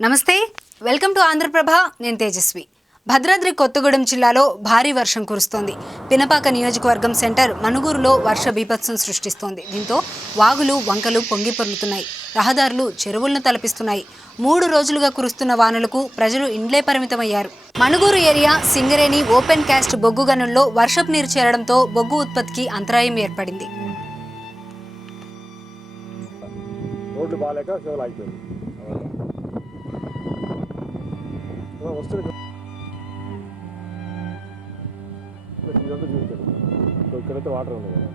నమస్తే, welcome to Andhraprabha. నేను తేజస్వి. భద్రాద్రి కొత్తగూడెం జిల్లాలో భారీ వర్షం కురుస్తోంది. పినపాక నియోజకవర్గం సెంటర్ మనుగూరులో వర్ష బీభత్సం సృష్టిస్తోంది. దీంతో వాగులు వంకలు పొంగి పొర్లుతున్నాయి. రహదారులు చెరువులను తలపిస్తున్నాయి. 3 రోజులుగా కురుస్తున్న వానలకు ప్రజలు ఇండ్లే పరిమితమయ్యారు. Manuguru area Singareni open cast బొగ్గు గనుల్లో వర్షపు నీరు చేరడంతో బొగ్గు ఉత్పత్తికి అంతరాయం ఏర్పడింది. ఇక్కడైతే వాటర్ ఉంది కదా.